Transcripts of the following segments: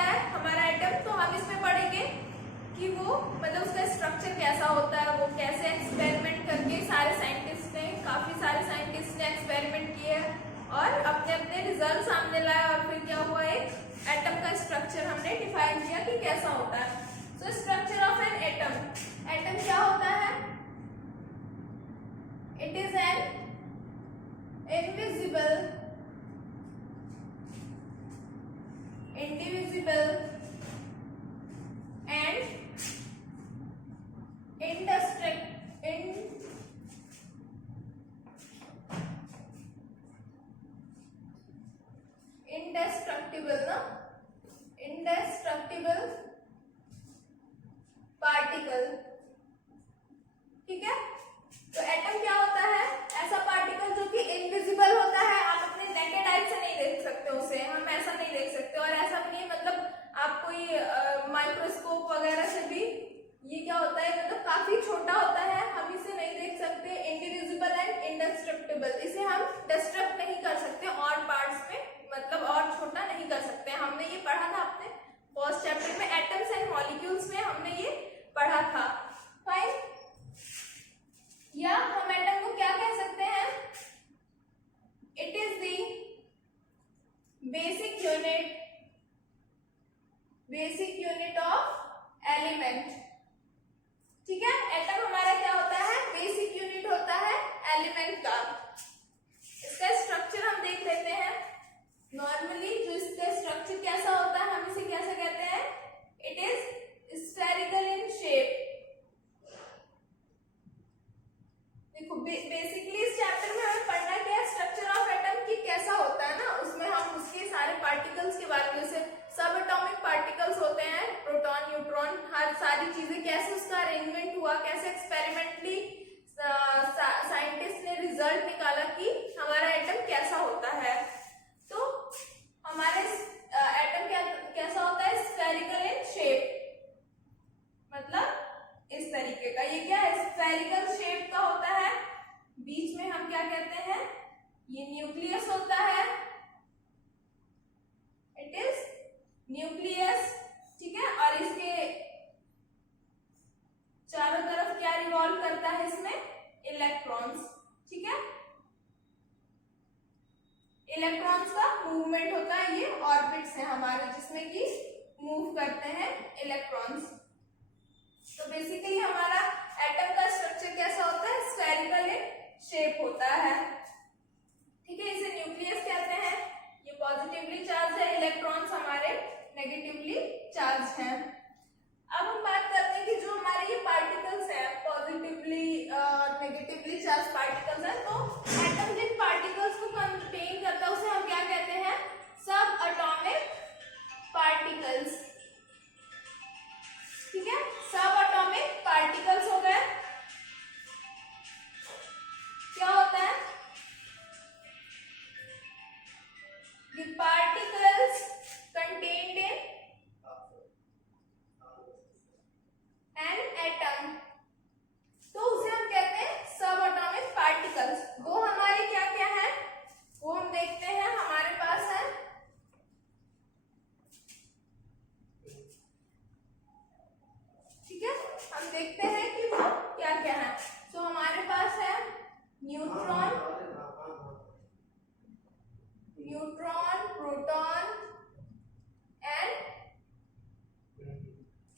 है हमारा एटम, तो हम इसमें पढ़ेंगे कि वो मतलब उसका स्ट्रक्चर कैसा होता है, वो कैसे एक्सपेरिमेंट करके काफी सारे साइंटिस्ट ने एक्सपेरिमेंट किए और अपने अपने रिजल्ट सामने लाए और फिर क्या हुआ, एक एटम का स्ट्रक्चर हमने डिफाइन किया कि कैसा होता है। So structure of an atom, atom क्या होता है? It is an indivisible and indestructible particle। ठीक है, तो एटम क्या होता है? ऐसा पार्टिकल जो कि इनविजिबल होता है, आप अपने नेकेड आई से नहीं देख सकते उसे, हम ऐसा नहीं देख सकते। और ऐसा भी नहीं मतलब आप कोई माइक्रोस्कोप वगैरह से भी, ये क्या होता है मतलब काफी छोटा होता है, हम इसे नहीं देख सकते। इंडिविजिबल एंड इंडेस्ट्रक्टिबल, इसे हम डिस्ट्रक्ट नहीं कर सकते और पार्ट्स में मतलब और छोटा नहीं कर सकते। हमने ये पढ़ा था अपने फर्स्ट चैप्टर में, एटम्स एंड मॉलिक्यूल्स में हमने ये पढ़ा था। फाइन, या हम एटम को क्या कह सकते हैं? It is the basic unit of element. ठीक है, एटम हमारा क्या होता है? बेसिक यूनिट होता है एलिमेंट का। इसका स्ट्रक्चर हम देख लेते हैं। नॉर्मली जो इसका स्ट्रक्चर कैसा होता है, हम इसे कैसे कहते हैं? It is spherical in shape. देखो बेसिकली इस चैप्टर में हमें पढ़ना क्या है? स्ट्रक्चर ऑफ एटम की कैसा होता है ना, उसमें हम उसके सारे पार्टिकल्स के बारे में, जैसे सब एटॉमिक पार्टिकल्स होते हैं, प्रोटॉन न्यूट्रॉन, हर सारी चीजें, कैसे उसका अरेंजमेंट हुआ, कैसे एक्सपेरिमेंटली साइंटिस्ट ने रिजल्ट निकाला कि हमारा एटम कैसा होता है। तो हमारे एटम कैसा होता है? स्फेरिकल इन शेप, मतलब इस तरीके का। ये क्या है? स्फेरिकल शेप का होता है। बीच में हम क्या कहते हैं? ये न्यूक्लियस होता है, इट इज न्यूक्लियस। ठीक है, और इसके चारों तरफ क्या रिवॉल्व करता है? इसमें इलेक्ट्रॉन्स। ठीक है, इलेक्ट्रॉन्स का मूवमेंट होता है, ये ऑर्बिट्स है हमारे जिसमें कि मूव करते हैं इलेक्ट्रॉन्स। तो बेसिकली हमारा एटम का स्ट्रक्चर कैसा होता है? स्फेरिकल इन शेप होता है। ठीक है, इसे न्यूक्लियस कहते हैं। ये पॉजिटिवली चार्ज है, इलेक्ट्रॉन्स हमारे नेगेटिवली चार्ज हैं। अब हम बात करते हैं कि जो हमारे ये पार्टिकल्स हैं, पॉजिटिवली और नेगेटिवली चार्ज पार्टिकल्स हैं, तो एटम जिन पार्टिकल्स को कंटेन करता है उसे हम क्या कहते हैं? सब एटॉमिक पार्टिकल्स। ठीक है, सब एटॉमिक पार्टिकल्स हो गए। क्या होता है? The particles contained in an atom, तो उसे हम कहते हैं सब एटॉमिक पार्टिकल्स। वो हमारे क्या क्या है, वो हम देखते हैं। हमारे पास है ठीक है, हम देखते हैं कि वो क्या क्या है। तो हमारे पास है न्यूट्रॉन, प्रोटॉन एंड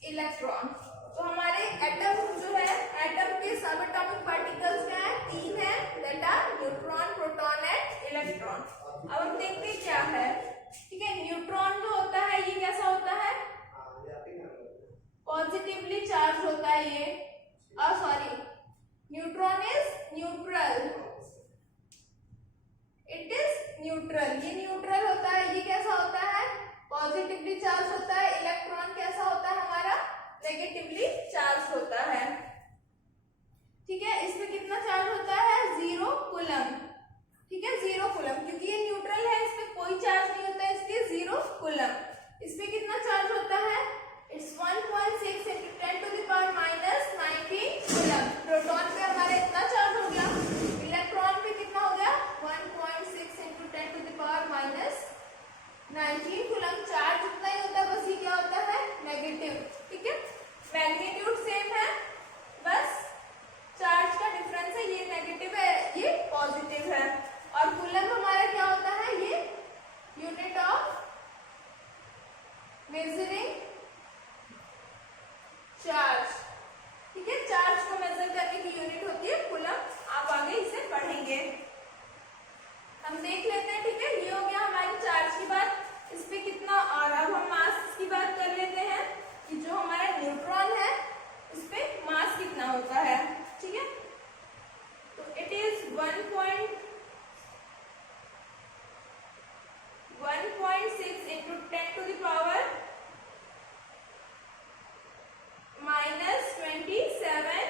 इलेक्ट्रॉन। तो हमारे एटम जो है, एटम के सब एटॉमिक पार्टिकल्स क्या है? 3 है, that are neutron, proton and electron. अब हम देखते हैं क्या है। ठीक है, न्यूट्रॉन जो होता है ये कैसा होता है? पॉजिटिवली चार्ज होता है ये, sorry, neutron is neutral, it is neutral. ये न्यूट्रल होता है। ये कैसा होता है? पॉजिटिवली चार्ज होता है। इलेक्ट्रॉन कैसा होता है हमारा? नेगेटिवली चार्ज होता है। ठीक है, इसमें कितना चार्ज होता है? 0 कूलम। ठीक है, 0 कूलम, क्योंकि ये न्यूट्रल है, इसमें कोई चार्ज नहीं होता है, इसलिए 0 कूलम। इसमें कितना चार्ज होता है? It's 1.6 into 10 to the power minus 19 coulomb. Proton पे हमारा इतना चार्ज हो गया, इलेक्ट्रॉन पे कितना हो गया? 1.6 into 10 to the power minus 19 coulomb. Charge उतना ही होता है, बस हम देख लेते हैं, ठीक है। ये हो गया हमारी चार्ज की बात, इस पे कितना, और अब हम मास की बात कर लेते हैं कि जो हमारा न्यूट्रॉन है उस पे मास कितना होता है, ठीक है। तो it is 1.6 into 10 to the power -27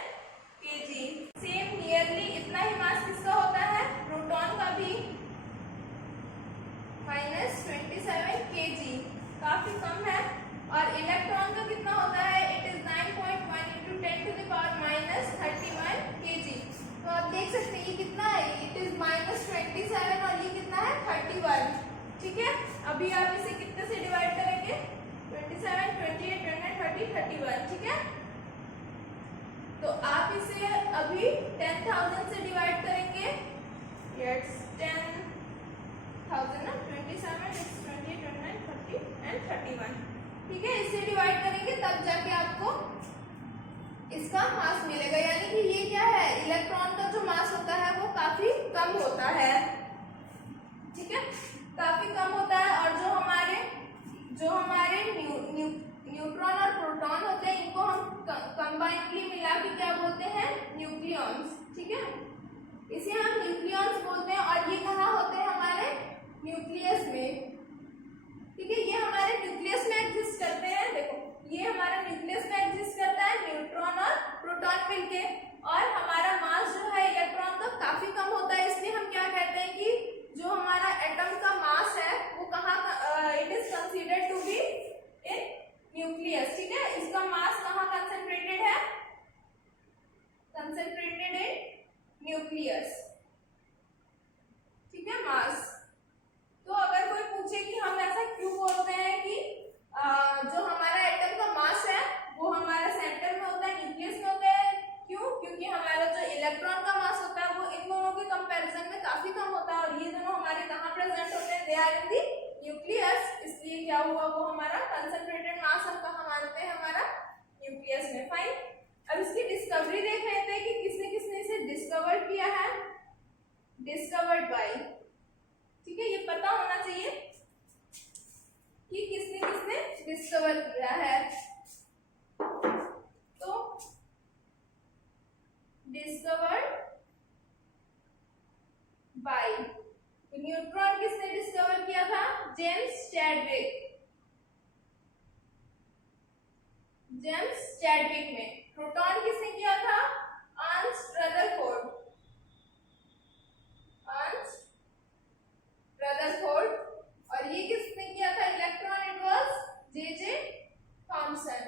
kg। Same nearly इतना ही मास किसका होता है, प्रोटॉन का भी, -27 kg, काफी कम है। और इलेक्ट्रॉन का कितना होता है, it is 9.1 into 10 to the power -31 kg। तो आप देख सकते हैं ये कितना है, इट इज -27 और ये कितना है 31, ठीक है। अभी आप इसे कितने से डिवाइड करेंगे, 27, 28, 29, 30, 31, ठीक है। तो आप इसे अभी 10,000 से डिवाइड करेंगे, यस 10,000 ना, 27, 28, 29, 30 एंड 31, ठीक है। इससे डिवाइड करेंगे तब जाके आपको इसका मास मिलेगा, यानी कि ये क्या है, इलेक्ट्रॉन का जो मास होता है वो काफी कम होता है, ठीक है, काफी कम होता है। और जो हमारे न्यूट्रॉन और प्रोटॉन होते हैं इनको हम कंबाइनली मिला के क्या बोलते हैं, न्यूक्लियॉन्स, ठीक है। इसे हम न्यूक्लियॉन्स बोलते हैं। और ये कहाँ होते हैं, हमारे न्यूक्लियस में, ठीक है। ये हमारे न्यूक्लियस में एग्जिस्ट करते हैं, देखो ये हमारा न्यूक्लियस में एग्जिस्ट करता है, न्यूट्रॉन और प्रोटॉन मिलके। और हमारा मास जो है इलेक्ट्रॉन का काफी कम होता है, इसलिए हम क्या कहते हैं कि जो हमारा एटम का मास है वो कहाँ, it is considered to be in nucleus, ठीक है। इसका मास कहाँ कंसेंट्रेटेड है, कंसेंट्रेटेड इन न्यूक्लियस, ठीक है, मास। तो अगर कोई पूछे कि हम ऐसा क्यों बोलते हैं कि जो हमारा एटम का मास है वो हमारा सेंटर में होता है, न्यूक्लियस में होता है, क्यों, क्योंकि हमारा जो इलेक्ट्रॉन का मास होता है वो इन दोनों के कंपैरिजन में काफी कम होता है। और ये दोनों हमारे कहाँ प्रेजेंट होते हैं, they are in the nucleus, इसलिए क्या हुआ, वो हमारा कंसंट्रेटेड मास हम कहाँ मानते हैं, हमारा न्यूक्लियस में। फाइन। अब इसकी डिस्कवरी देख लेते हैं कि किसने किसने इसे डिस्कवर किया है, डिस्कवर्ड बाय, ठीक है। ये पता होना चाहिए कि किसने किसने डिस्कवर किया है। तो डिस्कवर्ड बाय, न्यूट्रॉन किसने डिस्कवर किया था, जेम्स चैडविक, जेम्स चैडविक ने। प्रोटॉन किसने किया था, अर्नस्ट रदरफोर्ड, अर्नस्ट रदरफोर्ड। और ये किसने किया था electron, it was J Thomson.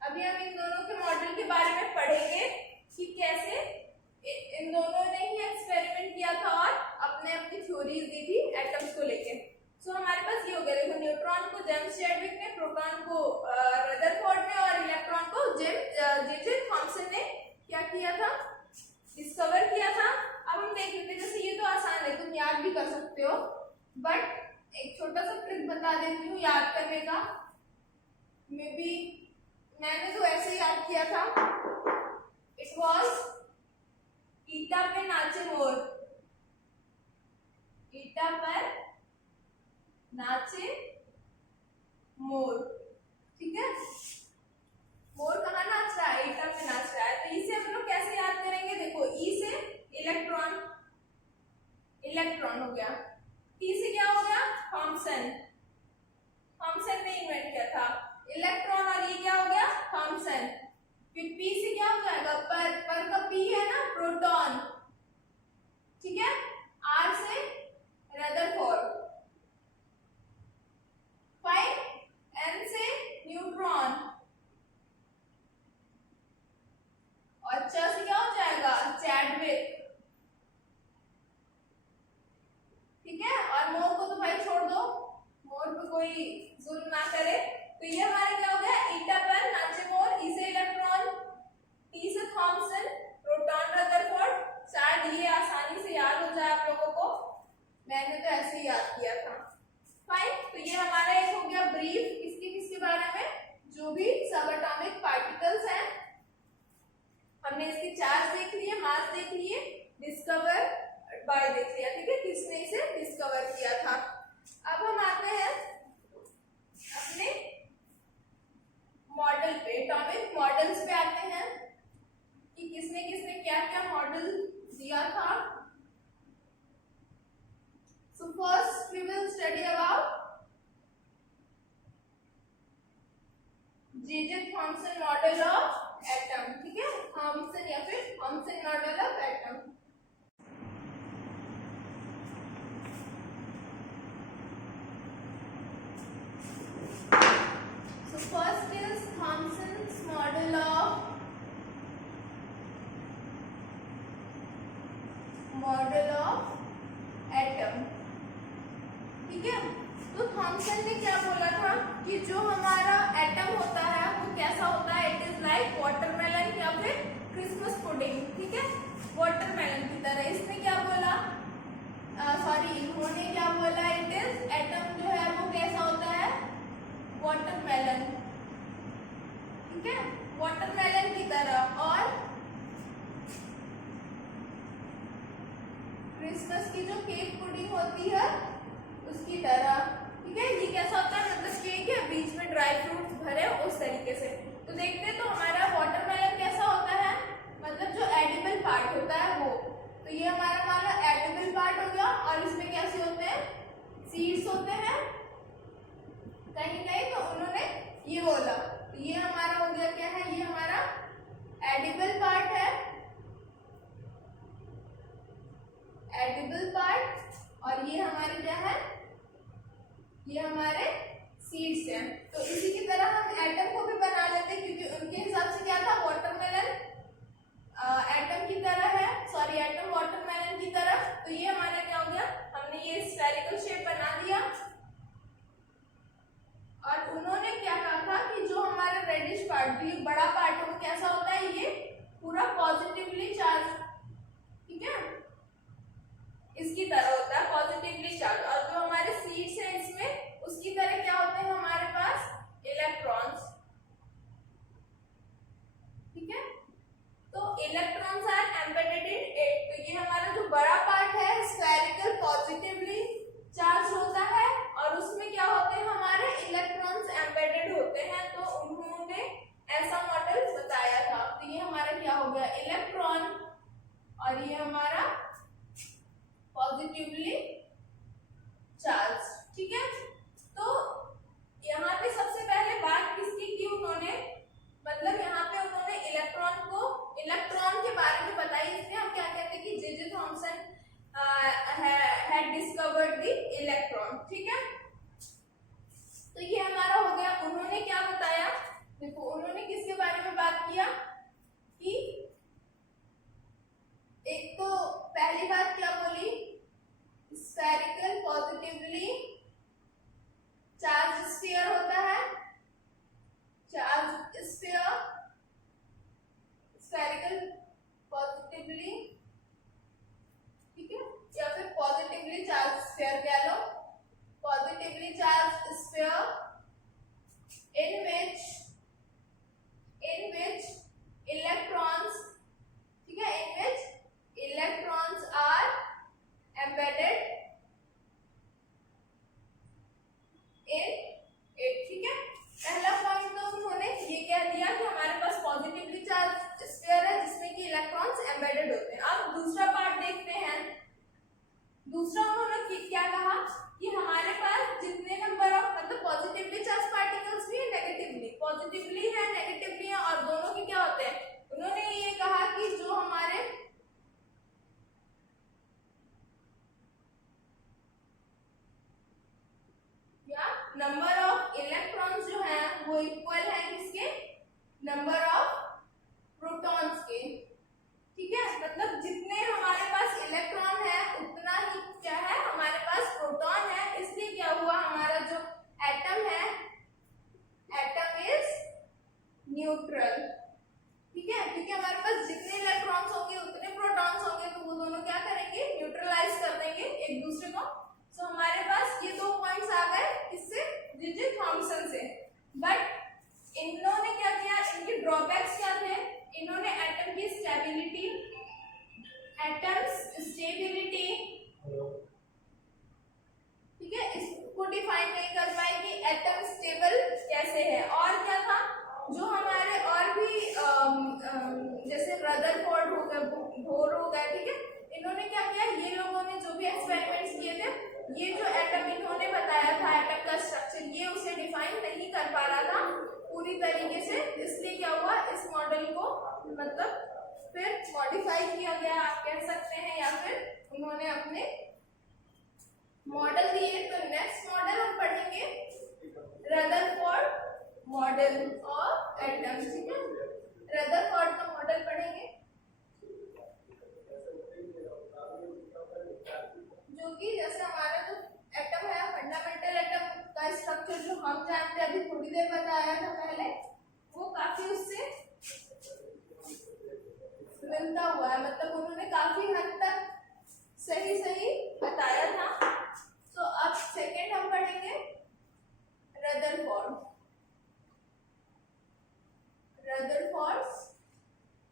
अभी हम इन दोनों के मॉडल के बारे में पढ़ेंगे कि कैसे इन दोनों ने ही एक्सपेरिमेंट किया था और अपने अपनी थ्योरीज दी थी एटम्स को लेके। सो हमारे पास ये हो गया, देखो न्यूट्रॉन को जेम्स चैडविक ने, प्रोटॉन को रदरफोर्ड ने और इलेक्ट्रॉन को जे थॉमसन ने क्या किया था, डिस्कवर किया था। अब हम देख लेते हैं, जैसे ये तो आसान है, तुम याद भी कर सकते हो, बट एक छोटा सा ट्रिक बता देती हूँ याद करने का। मे बी मैंने तो ऐसे याद किया था, इट वाज ईटा पे नाचे मोर, ईटा पर नाचे मोर, ठीक है। मोर कहाँ नाच रहा है, ईटा पे नाच रहा है। तो इसे हम लोग कैसे याद करेंगे, देखो ई से इलेक्ट्रॉन, इलेक्ट्रॉन हो गया, टी से क्या हो गया, थॉमसन, थॉमसन ने इन्वेंट किया था इलेक्ट्रॉन, और ये क्या हो गया, थॉमसन। फिर पी से क्या हो जाएगा, पर का पी है ना, प्रोटॉन, ठीक है। आर से रदरफोर्ड, फाइन, एन से न्यूट्रॉन, और च से क्या हो जाएगा, चैडविक, ठीक है। और मोर को तो भाई छोड़ दो, मोर पे कोई जुल्म ना करे। तो ये हमारा क्या हो गया, ईटा पर नाचे मोर, ई से इलेक्ट्रॉन, टी से थॉमसन, प्रोटॉन रदरफोर्ड। शायद ये आसानी से याद हो जाए आप लोगों को, मैंने तो ऐसे ही याद किया था। फाइन। तो ये हमारा एक हो गया ब्रीफ किसके बारे में, जो भी सब एटॉमिक पार्टिकल्स हैं। हमने इसकी चार्ज देख ली है, मास देख लिए, डिस्कवर बाय देख लिया, ठीक है, किसने study about J.J. Thomson model of atom. ठीक है, थॉमसन या फिर Thompson model of atom. So first is Thomson's model of atom. ठीक है, तो थॉमसन ने क्या बोला था कि जो हमारा एटम होता है वो कैसा होता है, इट इज लाइक वाटरमेलन या फिर क्रिसमस पुडिंग. ठीक है, वाटरमेलन की तरह. इसने क्या बोला, इन्होंने क्या बोला, इट इज एटम जो है वो कैसा होता है, वाटरमेलन. ठीक है, वाटरमेलन की तरह और क्रिसमस की जो केक पुडिंग होती है उसकी तरह. ठीक है, ये कैसा होता है, मतलब केक है बीच में ड्राई फ्रूट्स भरे उस तरीके से. तो देखते हैं, तो हमारा वाटरमेलन कैसा होता है, मतलब जो एडिबल पार्ट होता है वो. तो ये हमारा मान लो एडिबल पार्ट हो गया और इसमें कैसे होते हैं, सीड्स होते हैं कहीं कहीं. तो उन्होंने ये बोला, तो ये हमारा हो गया क्या है, ये हमारा एडिबल पार्ट है, एडिबल पार्ट. और ये हमारे क्या है, ये हमारे सीड्स हैं. तो इसी की तरह हम एटम को भी बना लेते हैं, क्योंकि उनके हिसाब से क्या था, वाटरमेलन एटम की तरह है, एटम वाटरमेलन की तरह. तो ये हमारा क्या हो गया, हमने ये स्फेरिकल शेप बना दिया. और उन्होंने क्या कहा था कि जो हमारा रेडिश पार्ट, जो ये बड़ा पार्ट है वो कैसा होता है, ये पूरा पॉजिटिवली चार्ज. ठीक है, इसकी तरह होता है पॉजिटिवली चार्ज. और जो हमारे सीड्स हैं इसमें, उसकी तरह क्या होते हैं हमारे पास, इलेक्ट्रॉन्स. ठीक है, तो electrons are embedded in it. तो ये हमारा जो बड़ा पार्ट है स्फेरिकल पॉजिटिवली चार्ज होता है और उसमें क्या होते हैं, हमारे इलेक्ट्रॉन्स एम्बेडेड होते हैं. तो उन्होंने ऐसा मॉडल बताया था. तो ये हमारा क्या हो गया, इलेक्ट्रॉन, और ये हमारा पॉजिटिवली चार्ज. ठीक है, तो यहाँ पे सबसे पहले बात किसकी की उन्होंने, मतलब यहाँ पे उन्होंने इलेक्ट्रॉन के बारे में बताई. इसमें हम क्या कहते हैं कि J J. Thomson had discovered the electron. ठीक है, तो ये हमारा हो गया. उन्होंने क्या बताया, देखो उन्होंने किसके बारे में बात किया कि एक तो पहली बात क्या बोली, स्फेरिकल पॉजिटिवली चार्ज स्फीयर होता है, चार्ज स्फीयर, स्फेरिकल पॉजिटिवली, ठीक है, या फिर पॉजिटिवली चार्ज स्फीयर कह लो, positively charge sphere in which electrons, ठीक है, in which electrons are embedded in it. ठीक है, पहला पॉइंट तो उन्होंने ये कह दिया कि हमारे पास पॉजिटिवली चार्ज स्फीयर है जिसमें कि इलेक्ट्रॉन्स एम्बेडेड होते हैं. अब दूसरा पार्ट देखते हैं. दूसरा उन्होंने क्या कहा कि हमारे पास जितने नंबर ऑफ, मतलब पॉजिटिवली चार्ज पार्टिकल्स भी है, नेगेटिवली, पॉजिटिवली है नेगेटिवली है, और दोनों के क्या होते हैं. उन्होंने ये कहा कि जो हमारे या नंबर ऑफ इलेक्ट्रॉन्स जो है वो इक्वल है किसके, नंबर ऑफ प्रोटॉन्स के. ठीक है, मतलब जितने हमारे पास इलेक्ट्रॉन है उतना ही क्या है, हमारे पास प्रोटॉन है. इसलिए क्या हुआ, हमारा जो एटम है, एटम इज न्यूट्रल. ठीक है, क्योंकि हमारे पास जितने इलेक्ट्रॉन्स होंगे उतने प्रोटॉन्स होंगे, तो वो दोनों क्या करेंगे, न्यूट्रलाइज कर देंगे एक दूसरे को. सो हमारे पास ये दो पॉइंट्स आ गए किससे, जे.जे. थॉमसन से. बट इन्होंने क्या किया, इनके ड्रॉबैक्स क्या थे, इन्होंने एटम की स्टेबिलिटी, ठीक है, इसको डिफाइन नहीं कर पाए कि एटम स्टेबल कैसे है. और क्या था, जो हमारे और भी जैसे रदरफोर्ड हो गए, बोर हो गए. ठीक है, इन्होंने क्या किया, ये लोगों ने जो भी एक्सपेरिमेंट्स किए थे, ये जो एटम इन्होंने नहीं कर पा रहा था पूरी तरीके से, इसलिए क्या हुआ, इस मॉडल को मतलब फिर मॉडिफाई किया गया आप कह सकते हैं, या फिर उन्होंने अपने मॉडल दिए। तो नेक्स्ट मॉडल हम पढ़ेंगे रदरफोर्ड मॉडल ऑफ एटम्स, ठीक है, रदरफोर्ड का मॉडल पढ़ेंगे जो कि जैसे हमारा जो एटम है, फंडामेंटल एटम का स्ट्रक्चर जो हम जानते हैं, अभी थोड़ी देर बताया था पहले, वो काफी उससे मिलता हुआ है, मतलब उन्होंने काफी हद तक सही सही बताया था। तो अब सेकंड हम पढ़ेंगे रदरफोर्ड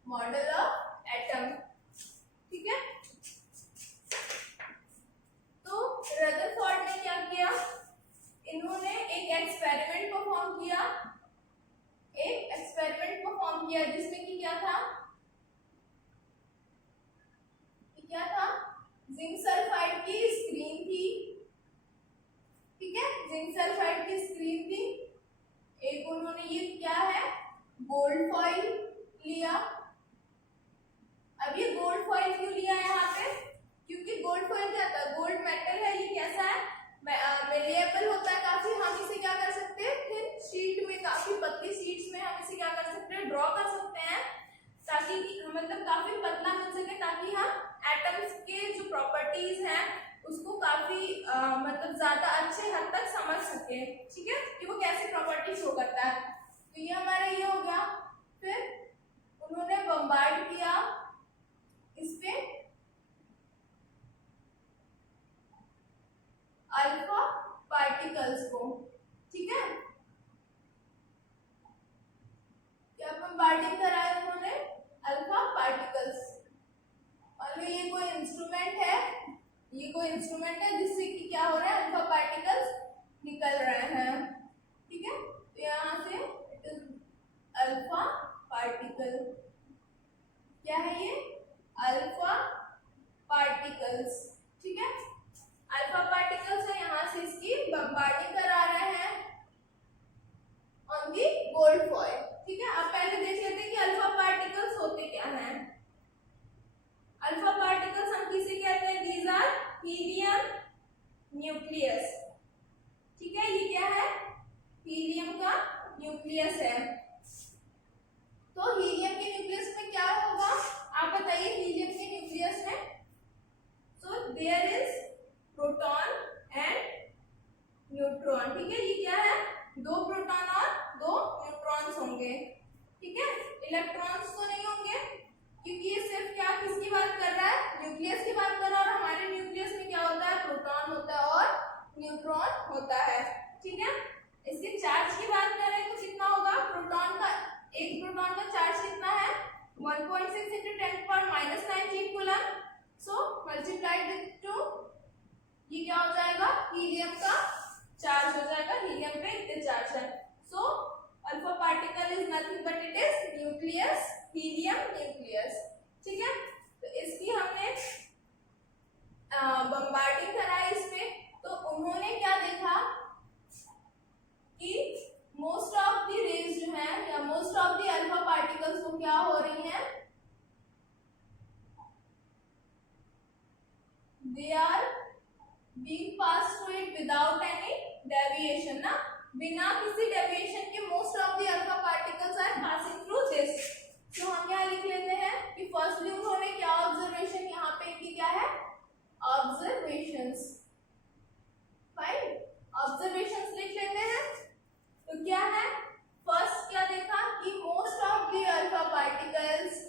मॉडल ऑफ एटम, ठीक है। तो रदरफोर्ड ने क्या किया, इन्होंने एक एक्सपेरिमेंट परफॉर्म किया जिसमें कि क्या था जिंक सल्फाइड की स्क्रीन थी, ठीक है, जिंक सल्फाइड की स्क्रीन थी। एक उन्होंने ये क्या है, गोल्ड फॉइल लिया। अब ये गोल्ड फॉइल क्यों लिया यहाँ पे, क्योंकि गोल्ड फॉइल क्या था, गोल्ड मेटल है, ये कैसा है, मेलिएबल होता है काफी, हम इसे क्या कर सकते हैं, थिन शीट में, काफी पतली शीट्स में हम इसे क्या कर सकते हैं, ड्रॉ कर सकते हैं, ताकि मतलब काफी पतला मिल सके, ताकि हम एटम्स के जो प्रॉपर्टीज हैं उसको काफी मतलब ज्यादा अच्छे हद तक समझ सके, ठीक है, कि वो कैसे प्रॉपर्टी शो करता है। तो ये हमारा ये हो गया। फिर उन्होंने बम्बार्ड किया इस पे अल्फा पार्टिकल्स को, ठीक है, क्या बम्बार्डिंग कराया उन्होंने, अल्फा पार्टिकल्स। और ये कोई इंस्ट्रूमेंट है जिससे कि क्या हो रहा है, अल्फा पार्टिकल्स निकल रहे हैं, ठीक है। तो यहाँ से इट इज अल्फा पार्टिकल, क्या है ये, अल्फा पार्टिकल्स, ठीक है, अल्फा पार्टिकल्स है, यहाँ से इसकी बम्बार्डिंग करा रहे हैं ऑन दी गोल्ड फॉइल, ठीक है। अब पहले देख लेते हैं कि अल्फा पार्टिकल्स होते क्या हैं। अल्फा पार्टिकल्स हम किसे कहते हैं, दीज आर हीलियम न्यूक्लियस, ठीक है, ये क्या है, हीलियम का न्यूक्लियस है। तो हीलियम के न्यूक्लियस में क्या होगा, आप बताइए, हीलियम के न्यूक्लियस में, so there is proton and neutron, ठीक है, ये क्या है, दो प्रोटॉन और दो न्यूट्रॉन्स होंगे, ठीक है, इलेक्ट्रॉन्स तो नहीं होंगे, क्योंकि ये सिर्फ क्या किसकी बात कर रहा है, न्यूक्लियस की बात कर रहा है, और हमारे न्यूक्लियस में क्या होता है, प्रोटॉन होता है और न्यूट्रॉन होता है, ठीक है। इसके चार्ज की बात करें तो कितना होगा, प्रोटॉन का, एक प्रोटॉन का चार्ज कितना है, 1.6 × 10⁻⁹ जीव कूलम, सो मल्टीप्लाइड विद 2, ये क्या हो जाएगा, हीलियम का चार्ज हो जाएगा, हीलियम पे इतने चार्ज है। So alpha particle is nothing but it is nucleus, helium nucleus, ठीक है। तो इसकी हमने बम्बार्डिंग कराई इस पे, तो उन्होंने क्या देखा कि मोस्ट ऑफ द रेज जो है, या most of the alpha particles वो क्या हो रही हैं, they are being pass through it without any deviation, ना, बिना किसी डेविएशन के most of the alpha particles are passing through this. तो हम यहाँ लिख लेते हैं कि फर्स्टली उन्होंने क्या ऑब्जर्वेशन, यहाँ पे इनकी क्या है, ऑब्जर्वेशंस, फाइन, ऑब्जर्वेशंस लिख लेते हैं। तो क्या है, फर्स्ट क्या देखा कि most of the alpha particles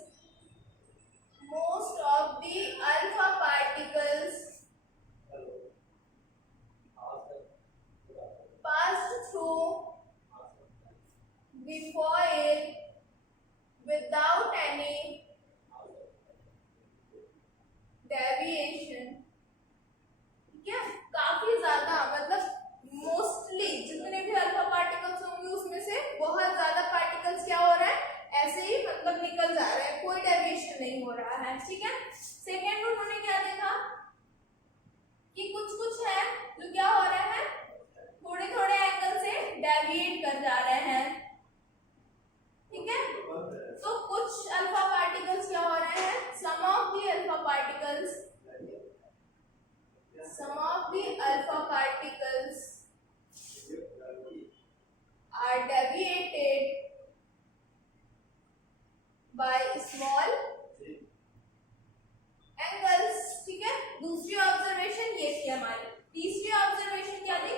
passed through the foil without any deviation, ठीक है, काफी ज्यादा, मतलब मोस्टली जितने भी अल्फा पार्टिकल्स होंगे उसमें से बहुत ज्यादा पार्टिकल्स क्या हो रहा है, ऐसे ही मतलब निकल जा रहे हैं, कोई डेविएशन नहीं हो रहा है, ठीक है। सेकेंड उन्होंने क्या देखा कि कुछ कुछ है जो क्या हो रहा है, थोड़े थोड़े एंगल से डेविएट कर जा some of the alpha particles are deviated by small angles। ठीक है, दूसरी ऑब्जर्वेशन ये थी हमारी। तीसरी ऑब्जर्वेशन क्या थी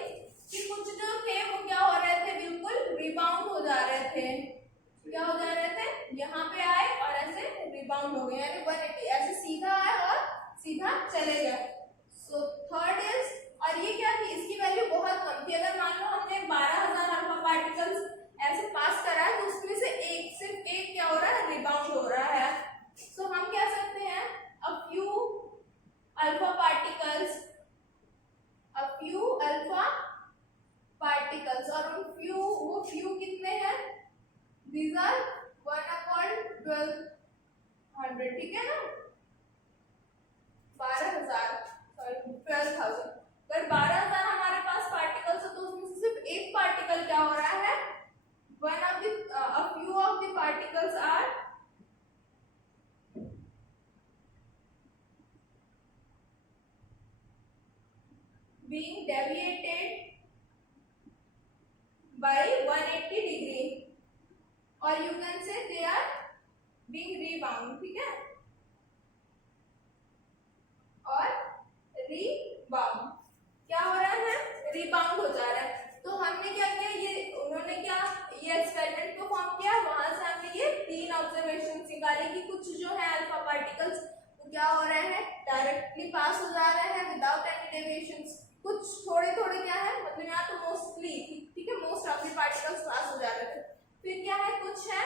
कि कुछ जो थे वो क्या हो रहे थे, बिल्कुल रिबाउंड हो जा रहे थे। क्या हो जा रहे थे, यहाँ पे आए और ऐसे रिबाउंड हो गए, यानी 180 ऐसे सीधा आए और सीधा चले गए। सो थर्ड इज, और ये क्या थी, इसकी वैल्यू बहुत कम थी। अगर मान लो हमने 12,000 अल्फा पार्टिकल्स ऐसे पास करा है तो उसमें से सिर्फ एक क्या हो रहा है, रिबाउंड हो रहा है। सो हम कह सकते हैं a few alpha particles और उन वो few कितने हैं, these are 1/1200। ठीक है ना, 12,000 सॉरी 12,000। अगर 12,000 हमारे पास पार्टिकल्स है तो उसमें से सिर्फ एक पार्टिकल क्या हो रहा है, a few of the particles are being deviated by 180 degree or you can say they are being rebound। ठीक है, और rebound क्या हो रहा है, rebound हो जा रहा है। तो हमने क्या किया, ये उन्होंने क्या ये एक्सपेरिमेंट परफॉर्म किया, वहां से हमने ये 3 ऑब्जर्वेशन निकाले कि कुछ जो है अल्फा पार्टिकल्स वो क्या हो रहे हैं, डायरेक्टली पास हो जा रहे हैं विदाउट एनी डेविएशंस। कुछ थोड़े थोड़े क्या है, मतलब यहाँ तो मोस्टली ठीक है, मोस्ट ऑफ द पार्टिकल्स पास हो जा रहे थे। फिर क्या है, कुछ है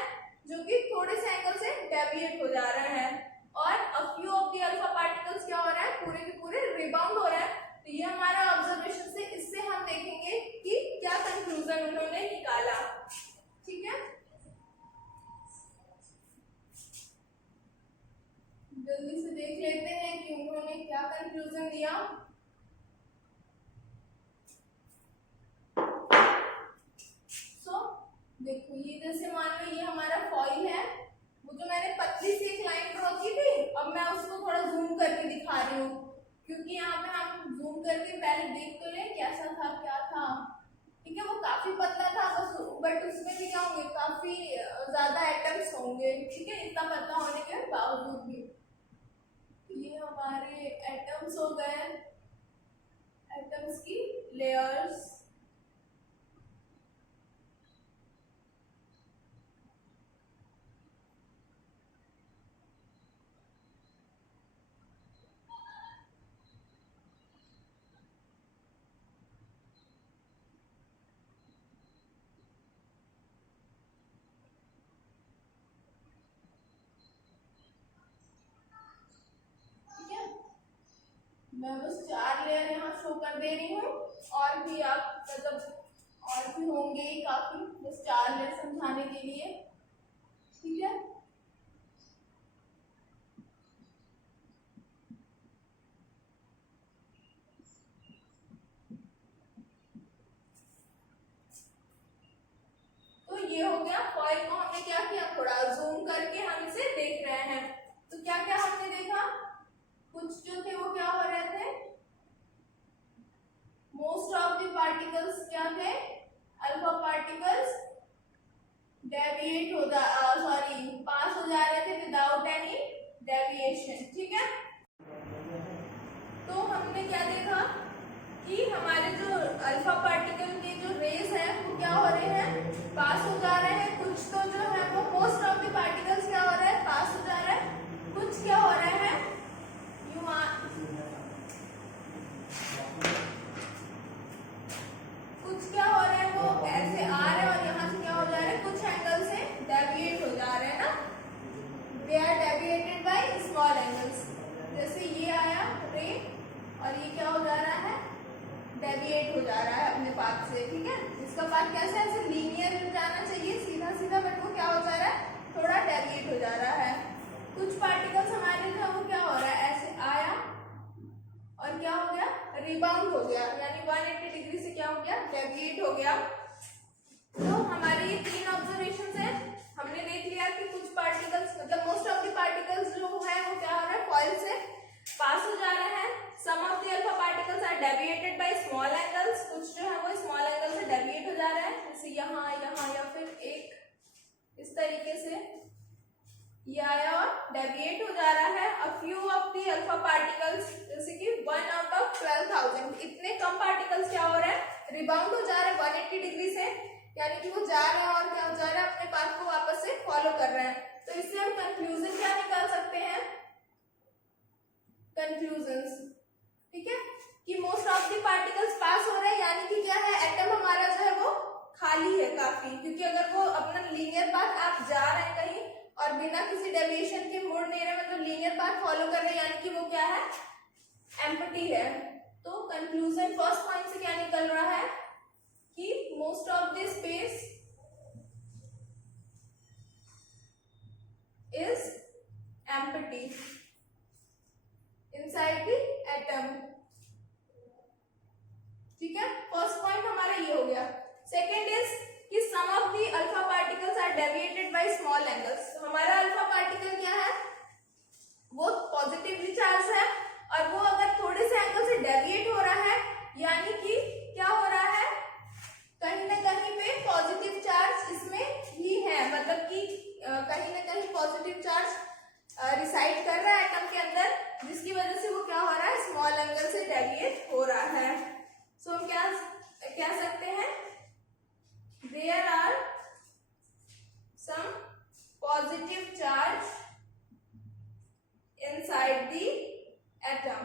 जो कि थोड़े से एंगल से डेविएट हो जा रहे हैं, और a few of the alpha particles क्या हो रहा है, पूरे के पूरे रिबाउंड हो रहा है। तो ये हमारा ऑब्जर्वेशन से, इससे हम देखेंगे कि क्या कंक्लूजन उन्होंने निकाला। ठीक है, जल्दी से देख लेते हैं कि उन्होंने क्या कंक्लूजन दिया। देखो, ये जैसे मान लो ये हमारा फॉइल है, वो जो मैंने पतली सी एक लाइन ड्रॉ की थी, अब मैं उसको थोड़ा जूम करके दिखा रही हूँ, क्योंकि यहाँ पे हम जूम करके पहले देख तो लें कैसा था क्या था। ठीक है, वो काफी पतला था बस, बट उसमें भी क्या होंगे, काफी ज्यादा एटम्स होंगे। ठीक है, इतना पतला होने के बावजूद भी ये हमारे एटम्स हो गए, एटम्स की लेयर्स। मैं बस 4 लेयर यहाँ शो कर दे रही हूँ, और भी आप मतलब और भी होंगे काफी, बस 4 लेयर समझाने के लिए। ठीक है, तो ये हो गया फॉइल को हमने क्या किया, थोड़ा जूम करके हम इसे देख रहे हैं। तो क्या क्या हमने देखा, कुछ जो थे वो क्या हो रहे थे, मोस्ट ऑफ द पार्टिकल्स क्या थे, अल्फा पार्टिकल्स डेविएट हो जा पास हो जा रहे थे विदाउट एनी डेविएशन। ठीक है, तो हमने क्या देखा कि हमारे जो अल्फा पार्टिकल के जो रेज है वो क्या हो रहे हैं, पास हो जा रहे हैं। कुछ तो जो है वो मोस्ट ऑफ द पार्टिकल्स क्या हो रहा है, पास हो जा रहा है। कुछ क्या हो रहे हैं, कुछ क्या हो रहे हैं, वो ऐसे आ रहे हैं और यहाँ से क्या हो जा रहा है, कुछ एंगल से डेविएट हो जा रहे हैं ना, they are deviated by small angles. जैसे ये आया रे और ये क्या हो जा रहा है, डेविएट हो जा रहा है अपने पाथ से। ठीक है, इसका पाथ कैसा है, ऐसे लीनियर जाना चाहिए सीधा सीधा, बट वो क्या हो जा रहा है, थोड़ा डेविएट हो जा रहा है। कुछ पार्टिकल्स हमारे जो वो क्या हो रहा है, ऐसे आया और क्या हो गया, रिबाउंड हो गया, यानी 180 डिग्री से क्या हो गया, डेविएट हो गया। तो हमारे ये 3 ऑब्जर्वेशंस हैं। हमने देख लिया कि कुछ पार्टिकल्स मतलब मोस्ट ऑफ द पार्टिकल्स जो है वो क्या हो रहा है, फॉइल से पास हो जा रहा है। Some of the alpha particles are deviated by small angles, कुछ जो है वो स्मॉल एंगल से डेविएट हो जा रहा है, जैसे यहाँ यहाँ या फिर एक इस तरीके से ये आया और डेविएट हो जा रहा है। A few of the alpha particles जैसे कि 1 आउट ऑफ 12,000, इतने कम पार्टिकल्स क्या हो रहा है, रिबाउंड हो जा रहे हैं 180 डिग्री से, यानी कि वो जा रहे हैं और क्या हो जा रहा है, अपने पाथ को वापस से फॉलो कर रहे हैं। तो इससे हम कंक्लूजन क्या निकाल सकते हैं, कंक्लूजन्स, ठीक है, कि मोस्ट ऑफ द पार्टिकल्स पास हो रहे हैं, यानी कि क्या है, एटम हमारा जो है वो खाली है काफी, क्योंकि अगर वो अपना लीनियर पाथ आप जा रहे हैं कहीं और बिना किसी डेविएशन के मुड़ नहीं रहे, मतलब लीनियर पाथ फॉलो कर रहे हैं, यानी कि वो क्या है, एम्प्टी है। तो कंक्लूजन फर्स्ट पॉइंट से क्या निकल रहा है कि most of the space is empty inside the atom, ठीक है, फर्स्ट पॉइंट हमारा ये हो गया। सेकेंड इज कि some of the alpha particles are deviated by small angles, हमारा अल्फा पार्टिकल क्या है, वो पॉजिटिवली चार्ज है और वो अगर थोड़े से एंगल से डेविएट हो रहा है, यानी कि क्या हो रहा है, कहीं ना कहीं पे पॉजिटिव चार्ज इसमें ही है, मतलब कि कहीं ना कहीं पॉजिटिव चार्ज रिसाइड कर रहा है एटम के अंदर, जिसकी वजह से वो क्या हो रहा है, स्मॉल एंगल से डेविएट हो रहा है। सो हम क्या कह सकते हैं, there are some positive charge inside the atom,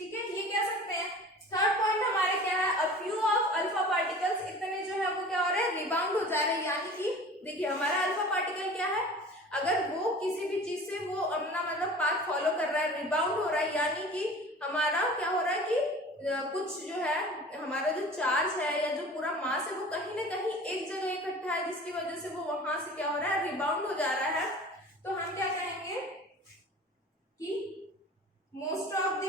ठीक है, ये कह सकते हैं। थर्ड पॉइंट हमारे क्या है, a few of alpha particles, इतने जो है वो क्या हो रहे हैं, रिबाउंड हो जा रहे हैं, यानी कि देखिए हमारा अल्फा पार्टिकल क्या है, अगर वो किसी भी चीज से वो अपना मतलब पाथ फॉलो कर रहा है, रिबाउंड हो रहा है, यानी कि हमारा क्या हो रहा है कि कुछ जो है हमारा जो चार्ज है या जो पूरा मास है वो कहीं ना कहीं एक जगह इकट्ठा है, जिसकी वजह से वो वहां से क्या हो रहा है, रिबाउंड हो जा रहा है। तो हम क्या कहेंगे कि most of the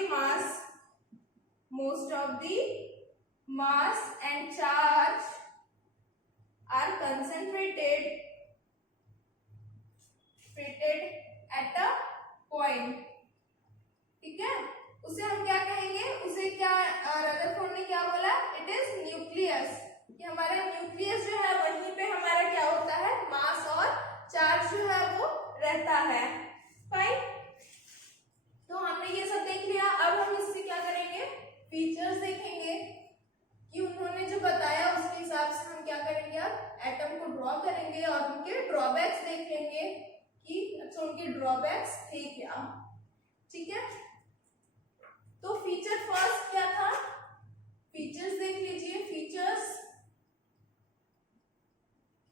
mass and charge are concentrated at a point, ठीक है, उसे हम क्या कहेंगे, उसे क्या रदरफोर्ड ने क्या बोला, इट इज न्यूक्लियस, कि हमारा न्यूक्लियस जो है वहीं पे हमारा क्या होता है, मास और चार्ज जो है वो रहता है। फाइन, तो हमने ये सब देख लिया। अब हम इससे क्या करेंगे, फीचर्स देखेंगे कि उन्होंने जो बताया उसके हिसाब से हम क्या करेंगे, अब एटम को ड्रॉ करेंगे और उनके ड्रॉबैक्स देख लेंगे कि अच्छा उनके ड्रॉबैक्स थे क्या, ठीक है। तो फीचर फर्स्ट क्या था, फीचर्स देख लीजिए, फीचर्स,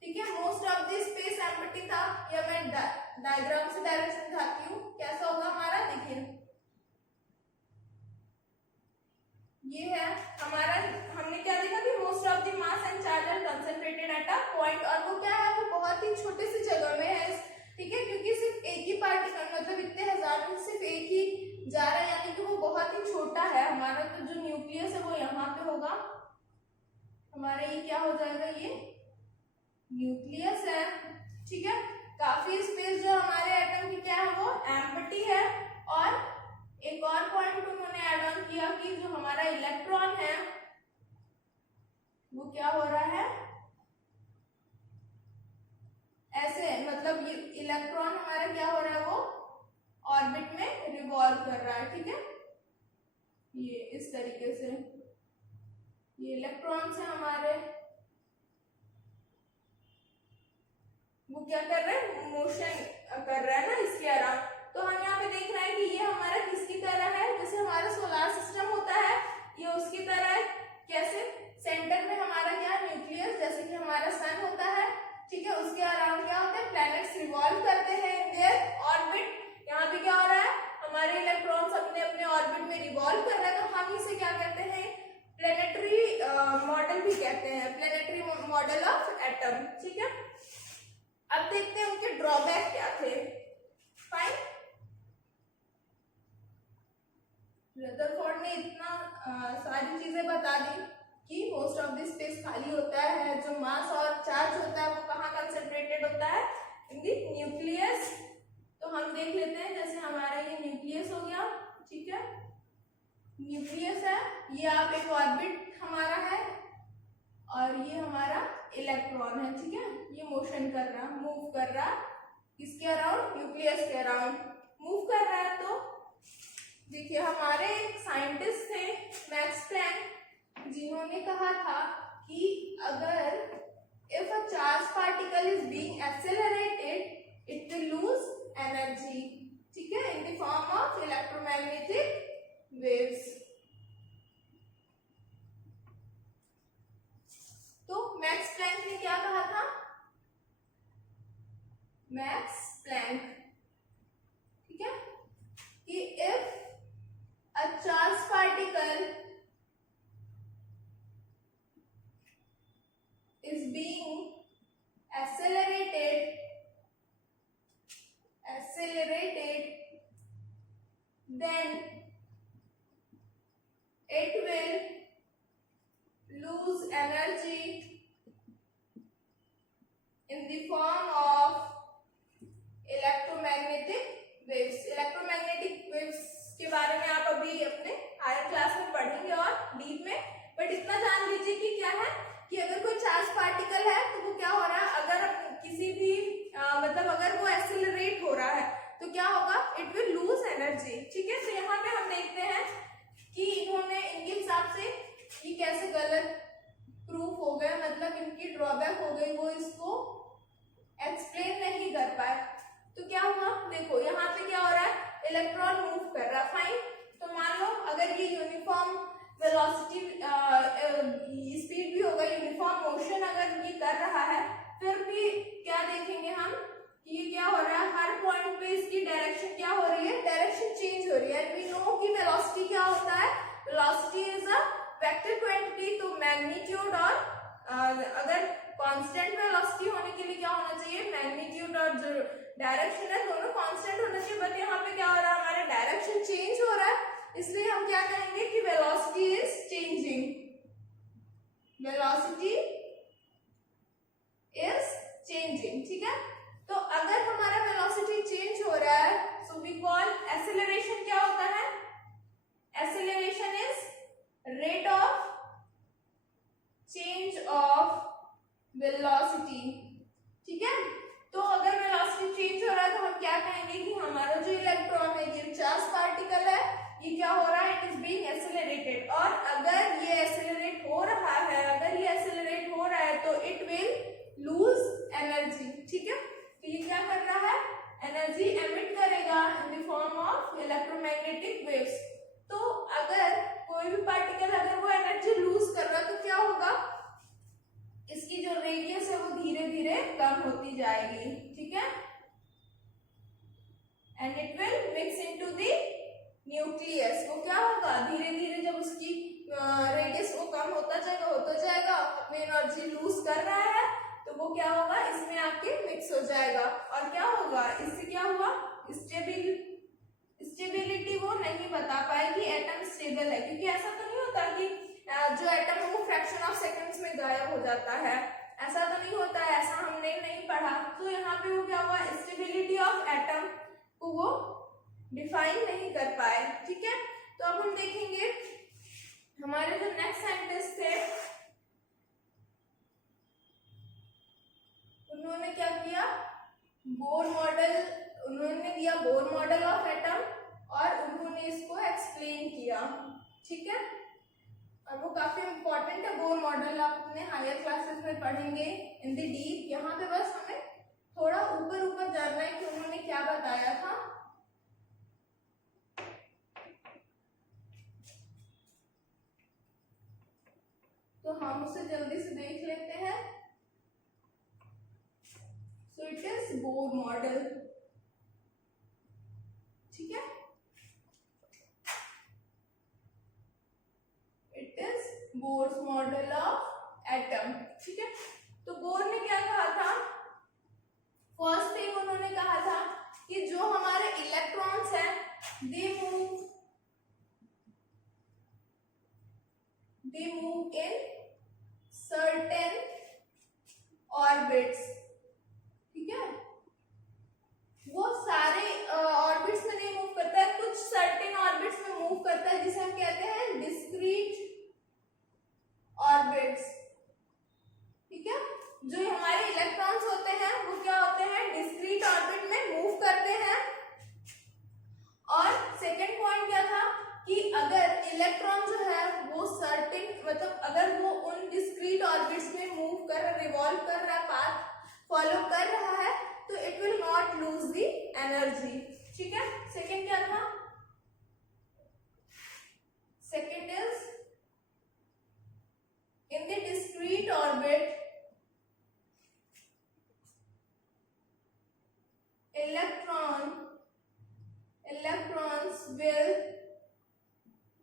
ठीक है, most of the space empty था, या मैं डायग्राम से डायरेक्ट समझाती हूँ कैसा होगा हमारा, देखिए ये है हमारा, हमने क्या देखा कि most of the mass and charge are concentrated at a point, और वो क्या है, वो बहुत ही छोटे से जगह में है, ठीक है, क्योंकि सिर्फ एक ही पार्टिकल मतलब इतने हजार में सिर्फ एक ही जा रहा है, यानी कि वो बहुत ही छोटा है। हमारा तो जो न्यूक्लियस है वो यहाँ पे होगा, हमारा ये क्या हो जाएगा, ये न्यूक्लियस है, ठीक है। काफी स्पेस जो हमारे एटम की क्या है वो एम्प्टी है, और एक और पॉइंट उन्होंने ऐड ऑन किया कि जो हमारा इलेक्ट्रॉन है वो क्या हो रहा है, ऐसे, मतलब ये इलेक्ट्रॉन हमारा क्या हो रहा है, वो ऑर्बिट में रिवॉल्व कर रहा है, ठीक है, ये इस तरीके से ये इलेक्ट्रॉन्स है हमारे, वो क्या कर रहे हैं, मोशन कर रहा है ना इसके अराउंड। तो हम यहाँ पे देख रहे हैं कि ये हमारा किसकी तरह है, जैसे हमारा सोलार सिस्टम होता है ये उसकी तरह है, कैसे, सेंटर में हमारा क्या न्यूक्लियस, जैसे कि हमारा सन होता है, ठीक है, उसके अराउंड क्या होता है, प्लैनेट्स रिवॉल्व करते हैं इन देयर ऑर्बिट। यहाँ पे क्या हो रहा है, हमारे इलेक्ट्रॉन्स अपने अपने ऑर्बिट में रिवॉल्व कर रहे हैं, तो हम इसे क्या कहते हैं, प्लैनेटरी मॉडल भी कहते हैं, प्लैनेटरी मॉडल ऑफ एटम, ठीक है। अब देखते हैं उनके ड्रॉबैक क्या थे। फाइन, रदरफोर्ड ने इतना सारी चीजें बता दी कि मोस्ट ऑफ द स्पेस खाली होता है, जो मास और चार्ज होता है वो कहाँ कंसंट्रेटेड होता है, इन द न्यूक्लियस। तो हम देख लेते हैं, जैसे हमारा ये न्यूक्लियस हो गया, ठीक है, न्यूक्लियस है, ये आप एक ऑर्बिट हमारा है और ये हमारा इलेक्ट्रॉन है, ठीक है। ये मोशन कर रहा, मूव कर रहा, किसके अराउंड, न्यूक्लियस के अराउंड मूव कर रहा है। तो देखिए हमारे एक साइंटिस्ट थे मैक्स प्लैंक, जिन्होंने कहा था कि अगर if a charge particle is being accelerated it will lose energy, ठीक है, in the form of electromagnetic waves. तो मैक्स प्लैंक ने क्या कहा था, मैक्स प्लैंक, ठीक है, कि if a charge particle is being accelerated, then it will lose energy in the form of electromagnetic waves। Electromagnetic waves के बारे में आप अभी अपने हायर क्लास में पढ़ेंगे और डीप में, बट इतना जान लीजिए कि क्या है कि अगर कोई चार्ज पार्टिकल है तो वो क्या हो रहा है, अगर किसी भी मतलब अगर वो एक्सेलरेट हो रहा है तो क्या होगा, इट विल लूज एनर्जी, ठीक है। तो यहाँ पे हम देखते हैं कि इन्होंने इनके हिसाब से ये कैसे गलत प्रूफ हो गए, मतलब इनकी ड्रॉबैक हो गई, वो इसको एक्सप्लेन नहीं कर पाए। तो क्या हुआ, देखो यहाँ पे क्या हो रहा है, इलेक्ट्रॉन मूव कर रहा है, फाइन। तो मान लो अगर ये यूनिफॉर्म वेलोसिटी स्पीड भी होगा, यूनिफॉर्म मोशन अगर ये कर रहा है, फिर भी क्या देखेंगे हम, ये क्या हो रहा है, हर पॉइंट पे इसकी डायरेक्शन क्या हो रही है, डायरेक्शन चेंज हो रही है। एंड वी नो कि वेलोसिटी क्या होता है, velocity is a vector quantity. तो मैग्नीट्यूड और अगर कांस्टेंट वेलोसिटी होने के लिए क्या होना चाहिए, मैग्नीट्यूड और जो डायरेक्शन है दोनों कांस्टेंट होना चाहिए। बट यहाँ पे क्या हो रहा है, हमारा डायरेक्शन चेंज हो रहा है, इसलिए हम क्या कहेंगे कि velocity is changing, velocity is changing, ठीक है। तो अगर हमारा वेलोसिटी चेंज हो रहा है, सो वी कॉल एक्सेलरेशन। क्या होता है, acceleration is rate of change of velocity, ठीक है। तो अगर वेलोसिटी चेंज हो रहा है तो हम क्या कहेंगे कि हमारा जो इलेक्ट्रॉन है, ये चार्ज पार्टिकल है, ये क्या हो रहा है, इट इज बीइंग एक्सेलरेटेड। और अगर ये एक्सेलरेट हो रहा है, अगर ये एक्सेलरेट हो रहा है तो इट विल लूज एनर्जी, ठीक है। तो ये क्या कर रहा है, एनर्जी एमिट करेगा in the form of electromagnetic waves. तो अगर कोई भी पार्टिकल अगर वो एनर्जी लूज कर रहा है तो क्या होगा, इसकी जो रेडियस है वो धीरे धीरे कम होती जाएगी, ठीक है। And it will mix into the nucleus. वो क्या होगा, धीरे धीरे जब उसकी रेडियस वो कम होता जाएगा, अपनी एनर्जी लूज कर रहा है, तो वो क्या होगा, इसमें आके मिक्स हो जाएगा। और क्या होगा, इससे क्या हुआ, स्टेबिलिटी वो नहीं बता पाएगी एटम स्टेबल है, क्योंकि ऐसा तो नहीं होता कि जो एटम है वो फ्रैक्शन ऑफ सेकंड्स में गायब हो जाता है, ऐसा तो नहीं होता है, ऐसा हमने नहीं पढ़ा। तो यहाँ पे वो क्या हुआ, स्टेबिलिटी ऑफ एटम को वो डिफाइन नहीं कर पाए, ठीक है। तो अब हम देखेंगे हमारे जो नेक्स्ट साइंटिस्ट थे, उन्होंने क्या किया, बोर मॉडल, उन्होंने दिया बोर मॉडल ऑफ एटम और उन्होंने इसको एक्सप्लेन किया, ठीक है। और वो काफी इंपॉर्टेंट है बोर मॉडल, आप अपने हायर क्लासेस में पढ़ेंगे इन द डीप। यहाँ पे बस हमें थोड़ा ऊपर ऊपर जानना है कि उन्होंने क्या बताया था। तो हम उसे जल्दी से देख लेते हैं। So it is Bohr model, ठीक है, it is Bohr's model of atom, ठीक है। तो बोर ने क्या कहा था, फर्स्ट थिंग उन्होंने कहा था कि जो हमारे इलेक्ट्रॉन्स हैं they move in certain orbits, ठीक है। वो सारे ऑर्बिट्स में नहीं मूव करता है, कुछ सर्टेन ऑर्बिट्स में मूव करता है जिसे हम कहते हैं डिस्क्रीट ऑर्बिट्स। ठीक है, जो हमारे इलेक्ट्रॉन्स होते हैं वो क्या होते हैं, डिस्क्रीट ऑर्बिट में मूव करते हैं। और सेकंड पॉइंट क्या था कि अगर इलेक्ट्रॉन जो है वो सर्टेन मतलब अगर वो उन डिस्क्रीट ऑर्बिट्स में मूव कर रहा, रिवॉल्व कर रहा, पाथ फॉलो कर रहा है तो it will not lose the energy. ठीक है, सेकंड क्या था, second is in the discrete orbit electrons will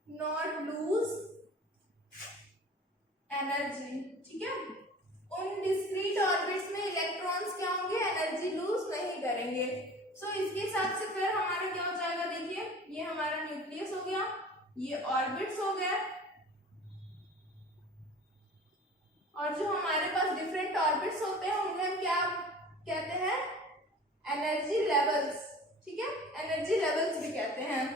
not lose energy। ठीक है, उन डिस्क्रीट ऑर्बिट्स में इलेक्ट्रॉन्स क्या होंगे, एनर्जी लूज नहीं करेंगे। सो इसके हिसाब से फिर हमारा क्या हो जाएगा, देखिए ये हमारा न्यूक्लियस हो गया, ये ऑर्बिट्स हो गया, और जो हमारे पास डिफरेंट ऑर्बिट्स होते हैं उन्हें हम क्या कहते हैं, एनर्जी लेवल्स। ठीक है, एनर्जी लेवल्स भी कहते हैं।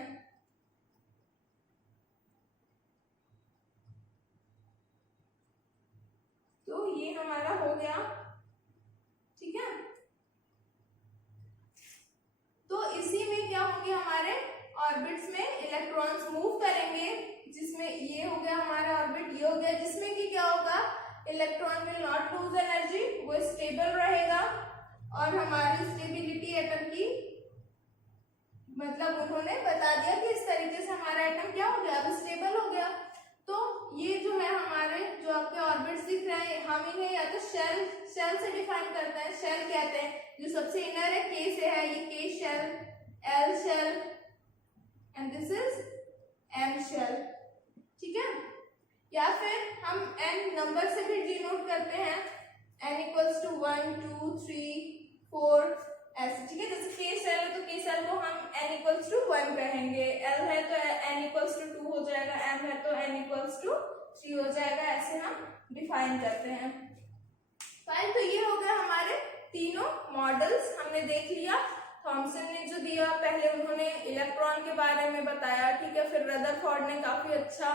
तो ये हमारा हो गया। ठीक है, तो इसी में क्या होंगे, हमारे ऑर्बिट्स में इलेक्ट्रॉन्स मूव करेंगे, जिसमें ये हो गया हमारा ऑर्बिट, ये हो गया, जिसमें कि क्या होगा, electron will not lose energy, वो स्टेबल रहेगा। और हमारी स्टेबिलिटी एटम की मतलब उन्होंने बता दिया कि इस तरीके से हमारा एटम क्या हो गया, अब स्टेबल हो गया। तो ये जो है हमारे जो आपके ऑर्बिट्स दिख रहे हैं, हम इन्हें या तो शेल से डिफाइन करते हैं, शेल कहते हैं, जो सबसे इनर है के से है, ये K shell, L shell and this is M shell. ठीक है, या फिर हम एन नंबर से भी डिनोट करते हैं, n इक्वल्स टू 1 2 3 4 ऐसे। ठीक है, जैसे के सेल है तो के सेल को हम n इक्वल्स टू 1 कहेंगे, l है तो n इक्वल्स टू 2 हो जाएगा, m है तो n इक्वल्स टू 3 हो जाएगा, ऐसे हम डिफाइन करते हैं। फाइन, तो ये हो गया हमारे तीनों मॉडल्स हमने देख लिया। थॉमसन ने जो दिया, पहले उन्होंने इलेक्ट्रॉन के बारे में बताया। ठीक है, फिर रदरफोर्ड ने काफी अच्छा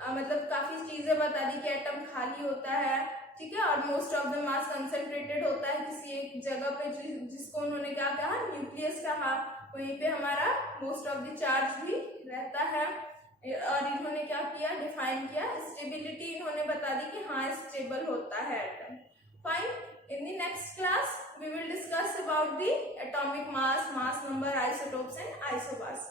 मतलब काफी चीजें बता दी कि एटम खाली होता है। ठीक है, और most of the mass concentrated होता है किसी एक जगह पे, जिसको उन्होंने क्या कहा, न्यूक्लियस कहा, वहीं पे हमारा मोस्ट ऑफ द चार्ज भी रहता है। और इन्होंने क्या किया, डिफाइन किया, स्टेबिलिटी इन्होंने बता दी कि हाँ स्टेबल होता है atom. Fine, in the next class we will discuss about the atomic mass, mass number, isotopes and isobars.